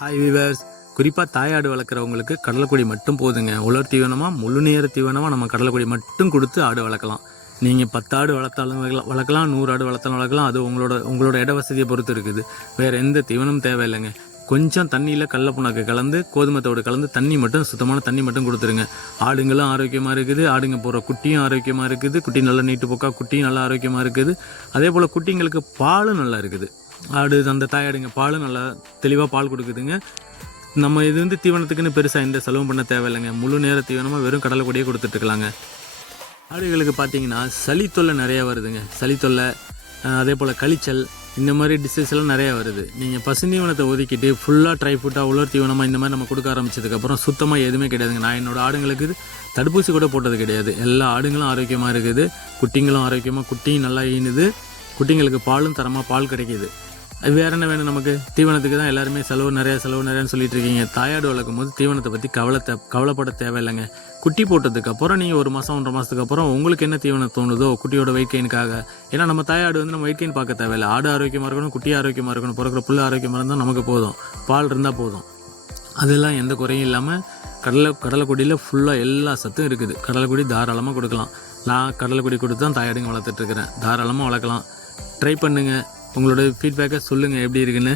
Hi viewers குறிப்பாக தாயாடு வளர்க்குறவங்களுக்கு கடலைக்கொடி மட்டும் போதுங்க. உலர் தீவனமாக முழு நேர தீவனமாக நம்ம கடலைக்கொடி மட்டும் கொடுத்து ஆடு வளர்க்கலாம். நீங்கள் பத்து ஆடு வளர்த்தாலும் வளர்க்கலாம், வளர்க்கலாம் நூறு ஆடு வளர்த்தாலும் வளர்க்கலாம். அது உங்களோட உங்களோட இட வசதியை பொறுத்து இருக்குது. வேறு எந்த தீவனமும் தேவையில்லைங்க. கொஞ்சம் தண்ணியில் கடல புண்ணாக்கு கலந்து கோதுமை தோடு கலந்து தண்ணி மட்டும் சுத்தமான தண்ணி மட்டும் கொடுத்துருங்க. ஆடுங்களும் ஆரோக்கியமாக இருக்குது. ஆடுங்க போகிற குட்டியும் ஆரோக்கியமாக இருக்குது. குட்டி நல்லா நீட்டு போக்கா குட்டியும் நல்லா ஆரோக்கியமாக இருக்குது. அதே போல் குட்டிங்களுக்கு பாலும் நல்லா இருக்குது. ஆடு அந்த தாயாடுங்க பாலும் நல்லா தெளிவாக பால் கொடுக்குதுங்க. நம்ம இது வந்து தீவனத்துக்குன்னு பெருசாக எந்த செலவும் பண்ண தேவையில்லைங்க. முழு நேர தீவனமாக வெறும் கடலை கொடியே கொடுத்துட்ருக்கலாங்க ஆடுகளுக்கு பார்த்தீங்கன்னா சளி தொல்லை நிறையா வருதுங்க. சளி தொல்லை அதே போல் கழிச்சல் இந்த மாதிரி டிசீஸ் எல்லாம் நிறையா வருது. நீங்கள் பசுந்தீவனத்தை ஒதுக்கிட்டு ஃபுல்லாக ட்ரை ஃபுட்டாக உலர் தீவனமாக இந்த மாதிரி நம்ம கொடுக்க ஆரம்பிச்சதுக்கப்புறம் சுத்தமாக எதுவுமே கிடையாதுங்க. நான் என்னோட ஆடுங்களுக்கு தடுப்பூசி கூட போட்டது கிடையாது. எல்லா ஆடுங்களும் ஆரோக்கியமாக இருக்குது. குட்டிங்களும் ஆரோக்கியமாக குட்டியும் நல்லா ஈனுது குட்டிங்களுக்கு பாலும் தரமாக பால் கிடைக்கிது. வேற என்ன வேணும் நமக்கு? தீவனத்துக்கு தான் எல்லாருமே செலவு நிறையா செலவு நிறையான்னு சொல்லிட்டு இருக்கீங்க. தாயாடு வளர்க்கும் போது தீவனத்தை பற்றி கவலை தே கவலைப்பட தேவையில்லைங்க. குட்டி போட்டதுக்கு அப்புறம் நீங்கள் ஒரு மாதம் ஒன்றரை மாதத்துக்கு அப்புறம் உங்களுக்கு என்ன தீவனம் தோணுதோ குட்டியோட வெயிட் கெயினுக்காக ஏன்னா நம்ம தாயாடு வந்து நம்ம வெயிட் கெயின் பார்க்க தேவையில்லை. ஆடு ஆரோக்கியமாக இருக்கணும் குட்டி ஆரோக்கியமாக இருக்கணும் பிறக்கிற புல் ஆரோக்கியமாக இருந்தால் நமக்கு போதும். பால் இருந்தால் போதும். அதெல்லாம் எந்த குறையும் இல்லாமல் கடலை கடலைக்கொடியில் ஃபுல்லாக எல்லா சத்தும் இருக்குது. கடலைக்கொடி தாராளமாக கொடுக்கலாம். நான் கடலைக்கொடி கொடுத்து தான் தாயாடுங்க வளர்த்துட்ருக்கிறேன் தாராளமாக வளர்க்கலாம். ட்ரை பண்ணுங்கள் உங்களோட ஃபீட்பேக்கை சொல்லுங்கள் எப்படி இருக்குன்னு.